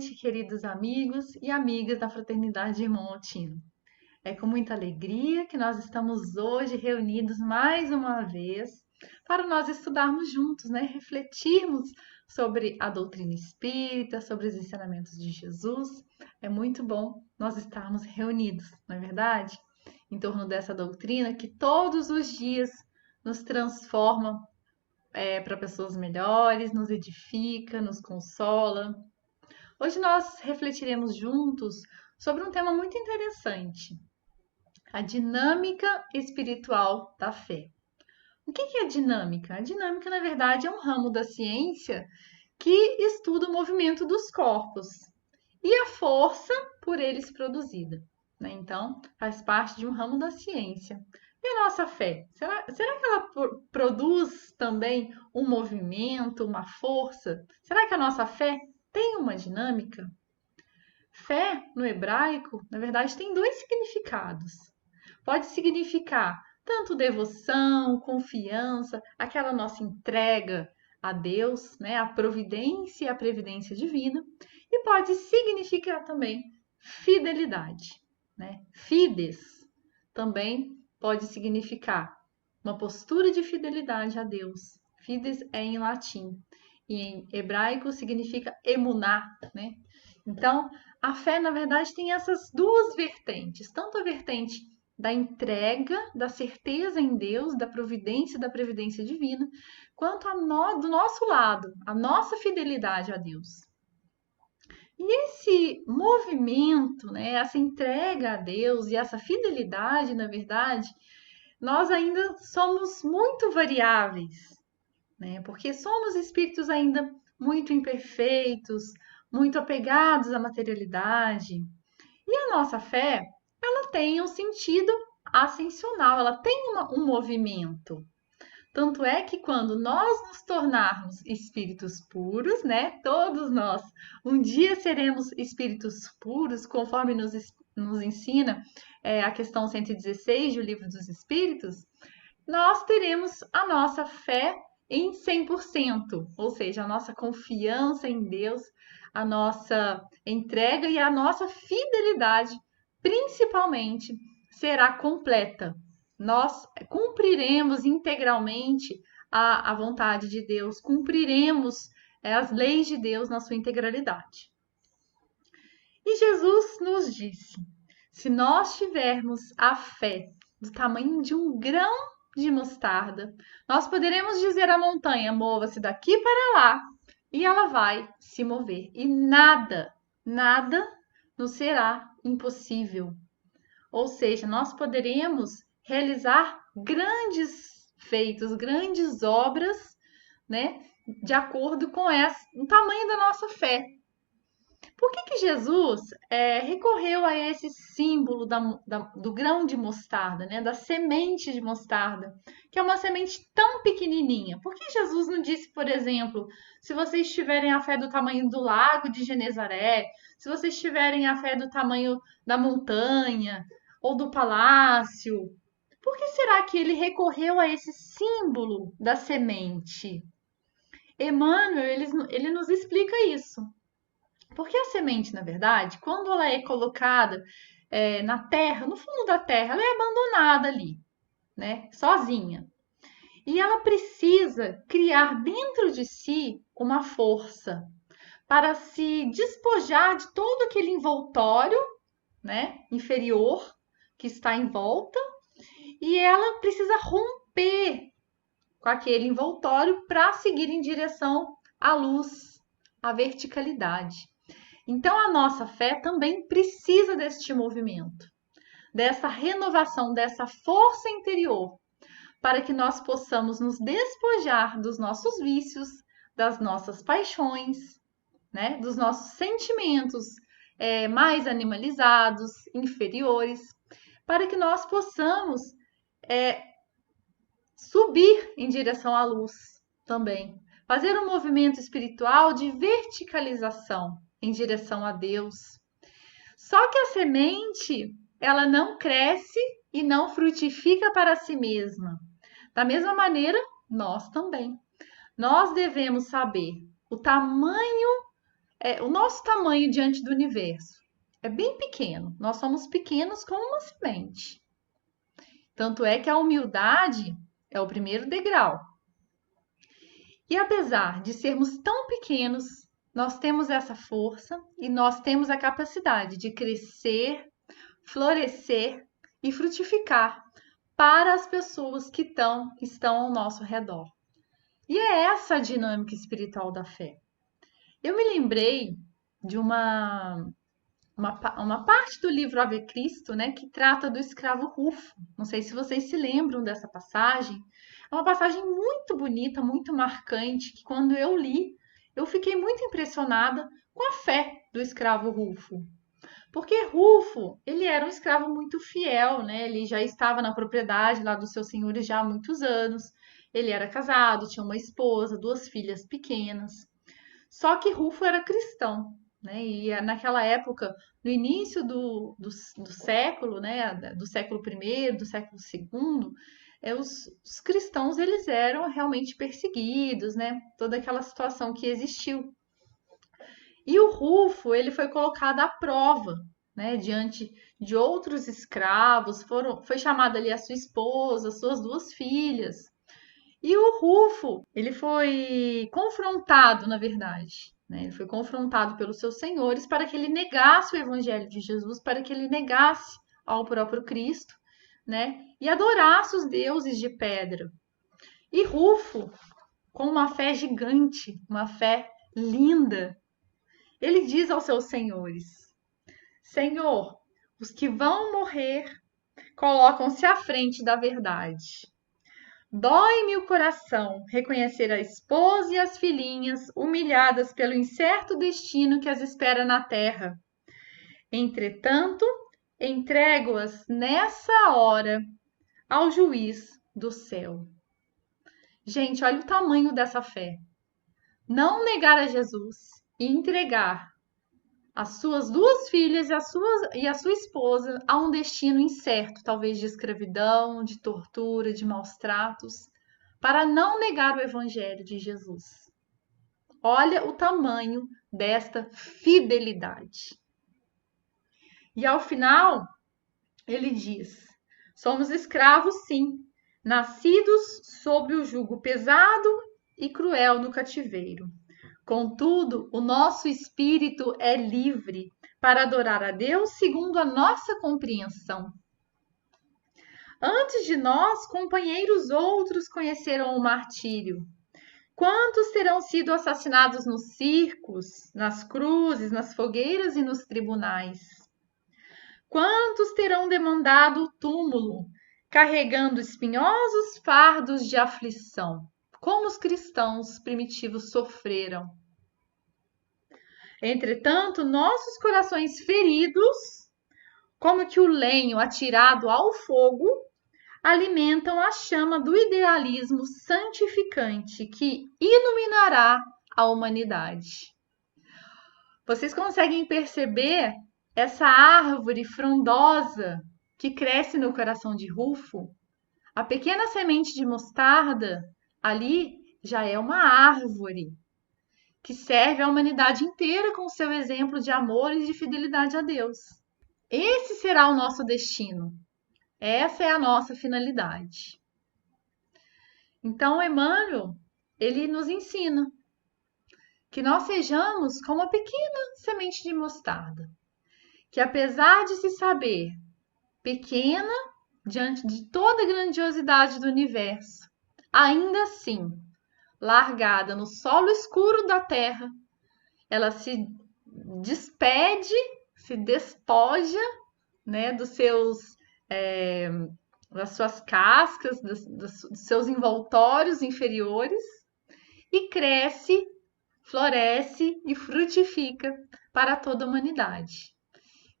noite, queridos amigos e amigas da Fraternidade Irmão Altino. É com muita alegria que nós estamos hoje reunidos mais uma vez para nós estudarmos juntos, Refletirmos sobre a doutrina espírita, sobre os ensinamentos de Jesus. É muito bom nós estarmos reunidos, não é verdade? Em torno dessa doutrina que todos os dias nos transforma para pessoas melhores, nos edifica, nos consola. Hoje nós refletiremos juntos sobre um tema muito interessante, a dinâmica espiritual da fé. O que é a dinâmica? A dinâmica, na verdade, é um ramo da ciência que estuda o movimento dos corpos e a força por eles produzida. Então, faz parte de um ramo da ciência. E a nossa fé? Será que ela produz também um movimento, uma força? Será que a nossa fé tem uma dinâmica? Fé, no hebraico, na verdade, tem dois significados. Pode significar tanto devoção, confiança, aquela nossa entrega a Deus, a providência e a previdência divina, e pode significar também fidelidade, Fides também pode significar uma postura de fidelidade a Deus. Fides é em latim e em hebraico significa emuná, Então, a fé, na verdade, tem essas duas vertentes, tanto a vertente da entrega, da certeza em Deus, da providência e da previdência divina, quanto do nosso lado, a nossa fidelidade a Deus. E esse movimento, essa entrega a Deus e essa fidelidade, na verdade, nós ainda somos muito variáveis, porque somos espíritos ainda muito imperfeitos, muito apegados à materialidade. E a nossa fé, ela tem um sentido ascensional, ela tem um movimento. Tanto é que quando nós nos tornarmos espíritos puros, todos nós, um dia seremos espíritos puros, conforme nos ensina a questão 116 do Livro dos Espíritos, nós teremos a nossa fé em 100%, ou seja, a nossa confiança em Deus, a nossa entrega e a nossa fidelidade, principalmente, será completa. Nós cumpriremos integralmente a vontade de Deus, cumpriremos as leis de Deus na sua integralidade. E Jesus nos disse: se nós tivermos a fé do tamanho de um grão de mostarda, nós poderemos dizer à montanha: mova-se daqui para lá, e ela vai se mover. E nada nos será impossível. Ou seja, nós poderemos realizar grandes feitos, grandes obras, de acordo com o tamanho da nossa fé. Por que Jesus recorreu a esse símbolo do grão de mostarda, da semente de mostarda, que é uma semente tão pequenininha? Por que Jesus não disse, por exemplo, se vocês tiverem a fé do tamanho do lago de Genezaré, se vocês tiverem a fé do tamanho da montanha ou do palácio? Por que será que ele recorreu a esse símbolo da semente? Emmanuel, ele nos explica isso. Porque a semente, na verdade, quando ela é colocada na terra, no fundo da terra, ela é abandonada ali, sozinha. E ela precisa criar dentro de si uma força para se despojar de todo aquele envoltório, inferior que está em volta, e ela precisa romper com aquele envoltório para seguir em direção à luz, à verticalidade. Então, a nossa fé também precisa deste movimento, dessa renovação, dessa força interior, para que nós possamos nos despojar dos nossos vícios, das nossas paixões, dos nossos sentimentos mais animalizados, inferiores, para que nós possamos subir em direção à luz também. Fazer um movimento espiritual de verticalização em direção a Deus. Só que a semente, ela não cresce e não frutifica para si mesma. Da mesma maneira, nós também. Nós devemos saber o tamanho o nosso tamanho diante do universo é bem pequeno. Nós somos pequenos como uma semente. Tanto é que a humildade é o primeiro degrau. E apesar de sermos tão pequenos, nós temos essa força e nós temos a capacidade de crescer, florescer e frutificar para as pessoas que estão ao nosso redor. E é essa a dinâmica espiritual da fé. Eu me lembrei de uma parte do livro Ave Cristo, né, que trata do escravo Rufo. Não sei se vocês se lembram dessa passagem. É uma passagem muito bonita, muito marcante, que quando eu li, eu fiquei muito impressionada com a fé do escravo Rufo. Porque Rufo, ele era um escravo muito fiel, né? Ele já estava na propriedade lá dos seus senhores já há muitos anos. Ele era casado, tinha uma esposa, duas filhas pequenas. Só que Rufo era cristão, né? E naquela época, no início do século, né? Do século I, do século II, os cristãos eles eram realmente perseguidos, né? Toda aquela situação que existiu. E o Rufo, ele foi colocado à prova, né, diante de outros escravos, foi chamada ali a sua esposa, suas duas filhas. E o Rufo, ele foi confrontado, na verdade, né? Ele foi confrontado pelos seus senhores para que ele negasse o evangelho de Jesus, para que ele negasse ao próprio Cristo, né? E adorasse os deuses de pedra. E Rufo, com uma fé gigante, uma fé linda, ele diz aos seus senhores: Senhor, os que vão morrer colocam-se à frente da verdade. Dói-me o coração reconhecer a esposa e as filhinhas humilhadas pelo incerto destino que as espera na terra. Entretanto, entrego-as nessa hora ao juiz do céu. Gente, olha o tamanho dessa fé. Não negar a Jesus e entregar as suas duas filhas e a sua esposa a um destino incerto, talvez de escravidão, de tortura, de maus tratos, para não negar o evangelho de Jesus. Olha o tamanho desta fidelidade. E ao final, ele diz: somos escravos, sim, nascidos sob o jugo pesado e cruel do cativeiro. Contudo, o nosso espírito é livre para adorar a Deus segundo a nossa compreensão. Antes de nós, companheiros outros conheceram o martírio. Quantos terão sido assassinados nos circos, nas cruzes, nas fogueiras e nos tribunais? Quantos terão demandado o túmulo, carregando espinhosos fardos de aflição, como os cristãos primitivos sofreram? Entretanto, nossos corações feridos, como que o lenho atirado ao fogo, alimentam a chama do idealismo santificante que iluminará a humanidade. Vocês conseguem perceber essa árvore frondosa que cresce no coração de Rufo? A pequena semente de mostarda ali já é uma árvore que serve à humanidade inteira com o seu exemplo de amor e de fidelidade a Deus. Esse será o nosso destino. Essa é a nossa finalidade. Então, Emmanuel, ele nos ensina que nós sejamos como a pequena semente de mostarda, que apesar de se saber pequena diante de toda a grandiosidade do universo, ainda assim, largada no solo escuro da terra, ela se despede, se despoja, né, das suas cascas, dos seus envoltórios inferiores e cresce, floresce e frutifica para toda a humanidade.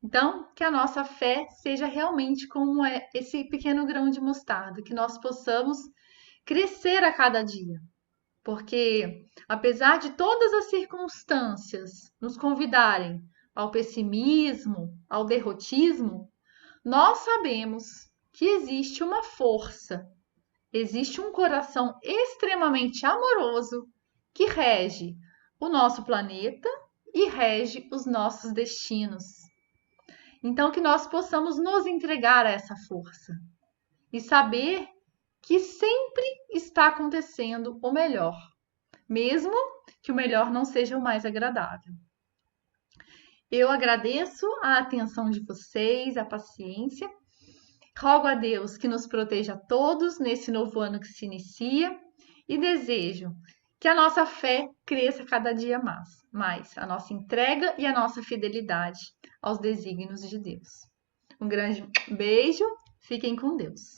Então, que a nossa fé seja realmente como esse pequeno grão de mostarda, que nós possamos crescer a cada dia. Porque, apesar de todas as circunstâncias nos convidarem ao pessimismo, ao derrotismo, nós sabemos que existe uma força, existe um coração extremamente amoroso que rege o nosso planeta e rege os nossos destinos. Então, que nós possamos nos entregar a essa força e saber que sempre está acontecendo o melhor, mesmo que o melhor não seja o mais agradável. Eu agradeço a atenção de vocês, a paciência. Rogo a Deus que nos proteja a todos nesse novo ano que se inicia e desejo que a nossa fé cresça cada dia mais, a nossa entrega e a nossa fidelidade aos desígnios de Deus. Um grande beijo, fiquem com Deus.